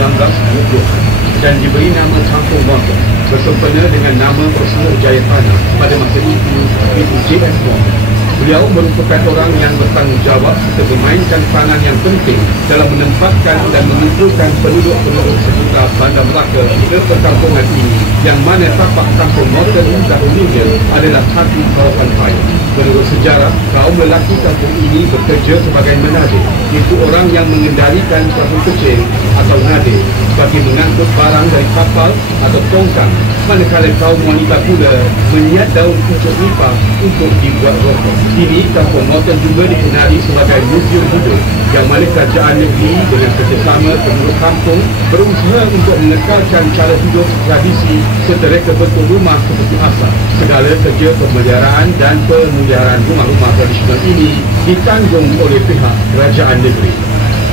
1920-an dan diberi nama Kampung Morton bersempena dengan nama prosedur Jaya Tanah pada masa itu, iaitu J.S. Morton. Beliau merupakan orang yang bertanggungjawab serta memainkan peranan yang penting dalam menempatkan dan mengumpulkan penduduk-penduduk sekitar Bandar Melaka ke perkampungan ini, yang mana tapak Kampung Morton dahulunya adalah satu kawasan payah. Menurut sejarah, kaum lelaki kampung ini bekerja sebagai menadik, iaitu orang yang mengendalikan perahu kecil atau nadik bagi mengangkut barang dari kapal atau tongkang, manakala kaum wanita pula menyiat daun pucuk nipah untuk dibuat rokok. Kini Kampung Morton juga dikenali sebagai muzium hidup, yang mana kerajaan negeri dengan kerjasama penduduk kampung berusaha untuk mengekalkan cara hidup tradisi serta reka bentuk rumah seperti asal. Segala kerja pemeliharaan dan pemeliharaan rumah-rumah tradisional ini ditanggung oleh pihak kerajaan negeri.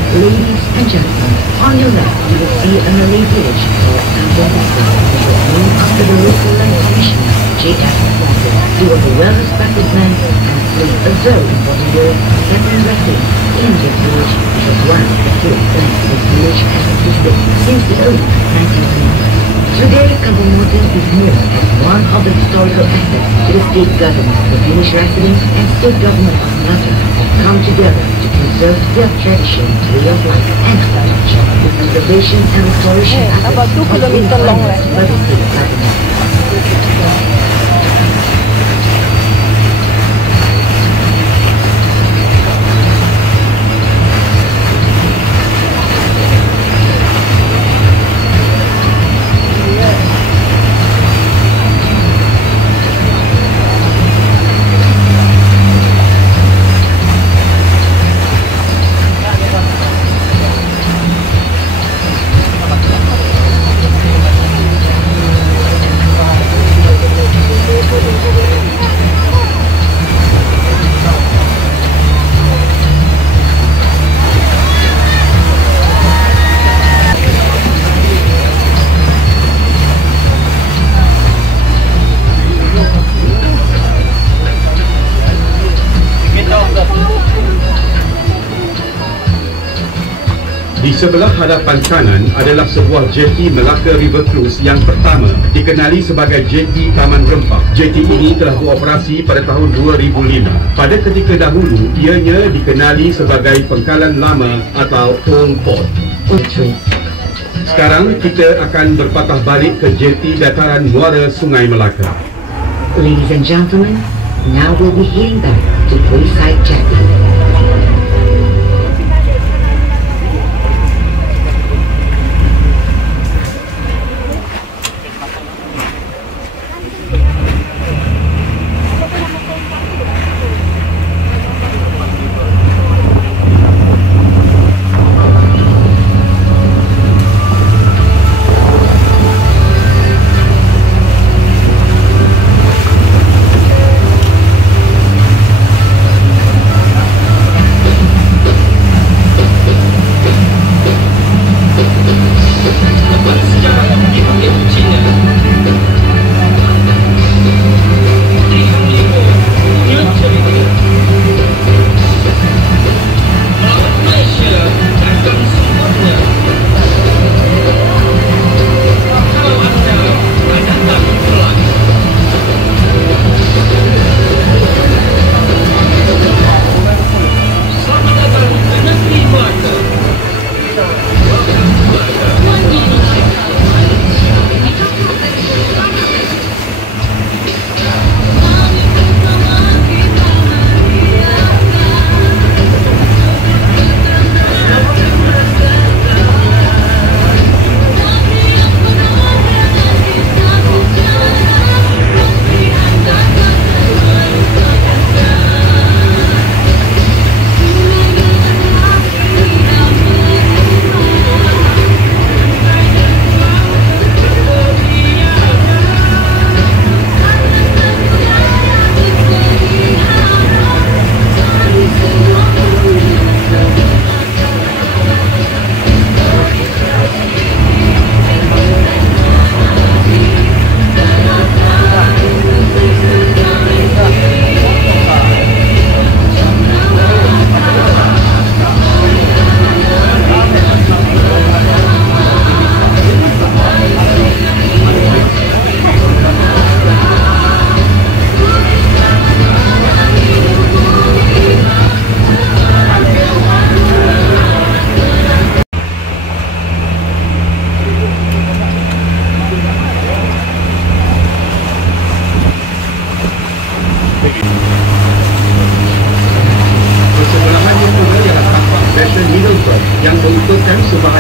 Ladies and gentlemen, on your left you will see a Malay village called Kampung Morton, which was named after the local land commissioner J.S. Morton. He was a well-respected man and played a very important role in setting records in this village, which was one of the few times this village has existed since the early 1920s. Today, Kampung Morton is known as one of the historical assets to the state government. The village residents and state government of Malacca have come together to preserve their tradition, way of life and culture. The conservation and restoration efforts about 2 are being kilometers long, financed by the state government. Di sebelah hadapan kanan adalah sebuah jeti Melaka River Cruise yang pertama, dikenali sebagai Jeti Taman Rempah. Jeti ini telah beroperasi pada tahun 2005. Pada ketika dahulu, ianya dikenali sebagai Pengkalan Lama atau Old Port. Sekarang kita akan berpatah balik ke jeti dataran muara Sungai Melaka. Ladies and gentlemen, now we'll be heading back to Wayside Jetty.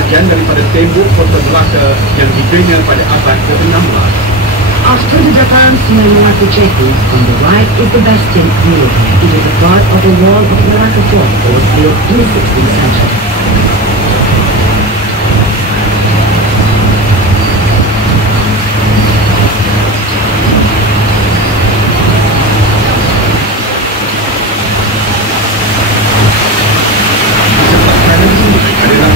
bahagian daripada tembok Kota Melaka yang dibina pada abad ke-16. After the Japan's Malacca jetty, on the right is the Bastion Mill. It is a part of the wall of Malacca Fort that was built in the 16th century.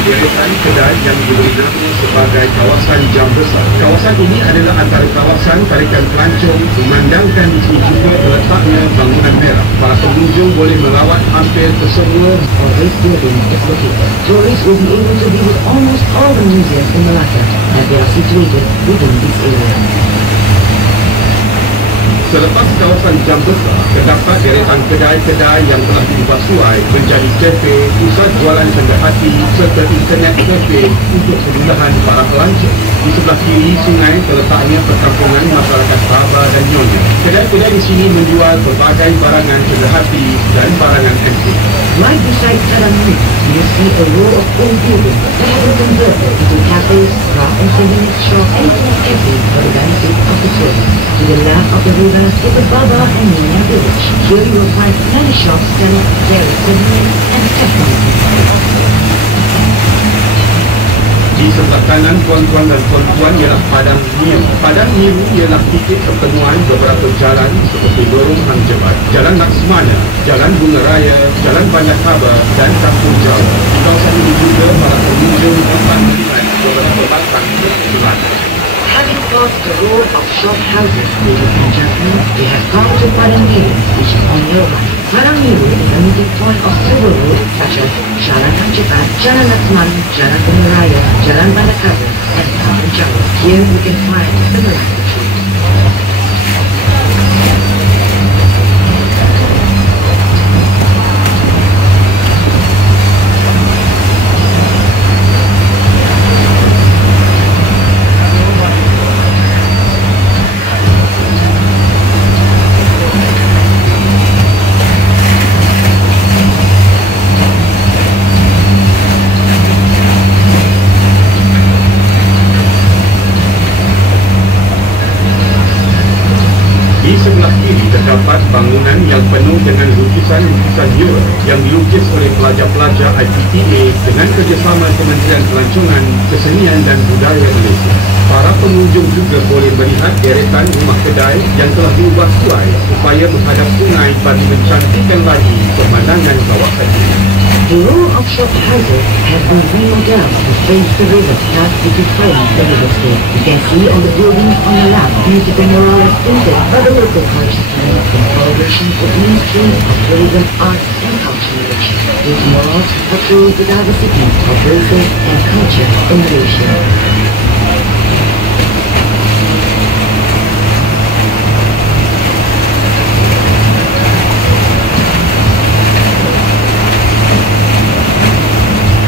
Deretan kedai yang diberi nama sebagai kawasan Jam Besar. Kawasan ini adalah antara kawasan tarikan pelancong, memandangkan di sini juga terletaknya bangunan merah. Para pengunjung boleh melawat hampir ke semua Where this building is located. Tourists will be able to visit almost all the museums in Malacca, as they are situated within this area. Selepas kawasan Jam Besar, terdapat deretan kedai-kedai yang telah diubah suai menjadi kafe, pusat jualan tanda hati serta internet kafe untuk kemudahan para pelancong. Di sebelah kiri sungai terletaknya perkampungan masyarakat Sabah dan Nyonya. Kedai-kedai di sini menjual pelbagai barangan tanda hati dan barangan antik. Right beside Sarang Mill, you see a row of old buildings that have been converted into cafes, craft and souvenir shop and internet cafe for the benefit of the tourists. To the left of the river is the Baba and Nyonya village. Here you will find many shops selling dairy souvenirs and technology. Di sebelah kanan tuan-tuan dan puan-puan ialah Padang Niru. Padang Niru ialah titik pertemuan beberapa jalan seperti Lorong Hang Jebat, Jalan Laksmana, Jalan Bunga Raya, Jalan Bandar Khabar dan Kampung Jawa. Di kawasan ini juga para pengunjung dapat melihat beberapa batang pertunjukan. Having crossed the road of shop houses, ladies and gentlemen, we have come to Padang Niru, which is on your right. Padang Niru is a meeting point of several roads such as Jalan Hang Jebat, Jalan Laksmana, Jalan Bunga Raya, Jalan Bandar Khabar, and Kampung Jawa. Here we can find the Malacca tree. Di sebelah kiri terdapat bangunan yang penuh dengan lukisan-lukisan mural yang dilukis oleh pelajar-pelajar IPTA dengan kerjasama Kementerian Pelancongan, Kesenian dan Budaya Malaysia. Para pengunjung juga boleh melihat deretan rumah kedai yang telah diubah suai supaya menghadap sungai bagi mencantikkan lagi pemandangan kawasan ini. The row of shop houses has been remodeled to face the river as it is framed the riverscape. You can see on the buildings on the left musical murals painted by the local consciousness in collaboration with Ministry of Tourism, Arts and Culture Malaysia. These murals portray the diversity of races and culture in Malaysia.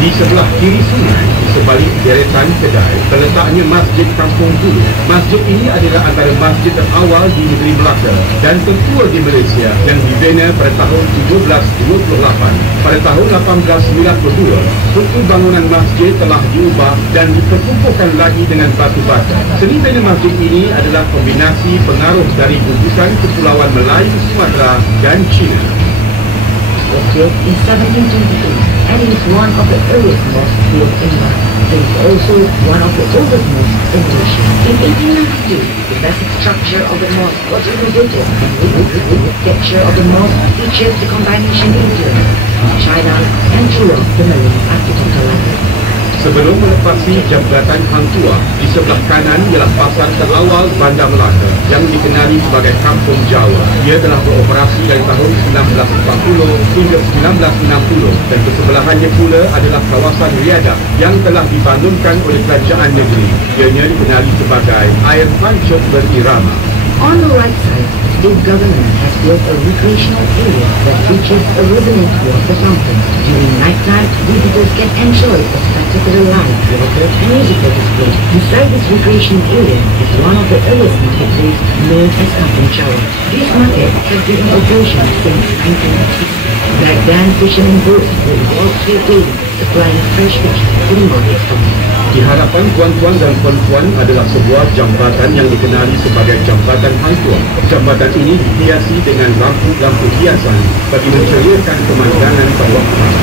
Di sebelah kiri sungai, di sebalik deretan kedai, terletaknya Masjid Kampung Bulu. Masjid ini adalah antara masjid terawal di negeri Melaka dan tertua di Malaysia yang dibina pada tahun 1728. Pada tahun 1892, struktur bangunan masjid telah diubah dan diperkukuhkan lagi dengan batu bata. Seni bina masjid ini adalah kombinasi pengaruh dari gugusan Kepulauan Melayu, Sumatera dan China. Was built in 1722 and it is one of the earliest mosques built in Malacca. It is also one of the oldest mosques in Malaysia. In 1892, the basic structure of the mosque was renovated and the architecture of the mosque features the combination interior of China and Europe, the marine architectural language. Sebelum melepasi Jambatan Hang Tuah, di sebelah kanan ialah pasar terawal Bandar Melaka yang dikenali sebagai Kampung Jawa. Ia telah beroperasi dari tahun 1940 hingga 1960 dan kesebelahannya pula adalah kawasan Riadah yang telah dibangunkan oleh kerajaan negeri. Ianya dikenali sebagai Air Pancuk Berirama. On the right side, state government has built a recreational area that features a ribbon water fountain. During nighttime, visitors can enjoy a spectacular live water and musical display. Beside this recreational area is one of the earliest marketplaces known as Kampung Jawa. This market has been in operation since 1960. Back then, fishermen boats would walk through days, supplying fresh fish to the market stalls. Di hadapan tuan-tuan dan puan-puan adalah sebuah jambatan yang dikenali sebagai Jambatan Hang Tuah. Jambatan ini dihiasi dengan lampu-lampu hiasan bagi menceriakan pemandangan pada waktu malam.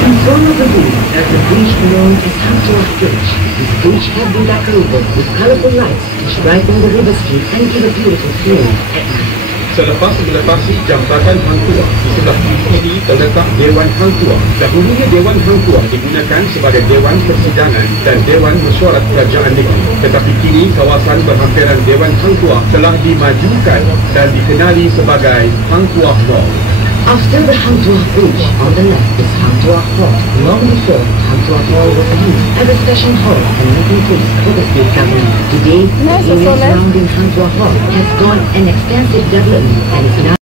In front of the booth, there's a bridge known as Hang Tuah Bridge. This bridge has been decorated with colorful lights which brighten the river street and give a beautiful feeling at night. Selepas melepasi Jambatan Hang Tuah, di sebelah kiri terletak Dewan Hang Tuah. Dahulunya Dewan Hang Tuah digunakan sebagai Dewan Persidangan dan Dewan Mesyuarat Kerajaan Negeri. Tetapi kini kawasan berhampiran Dewan Hang Tuah telah dimajukan dan dikenali sebagai Hang Tuah Mall. After the Hang Tuah Bridge, on the left is Hang Tuah Hall. Long before, Hang Tuah Hall was used as a session hall and meeting place for the state government. Today, the area surrounding Hang Tuah Hall has gone an extensive development and is now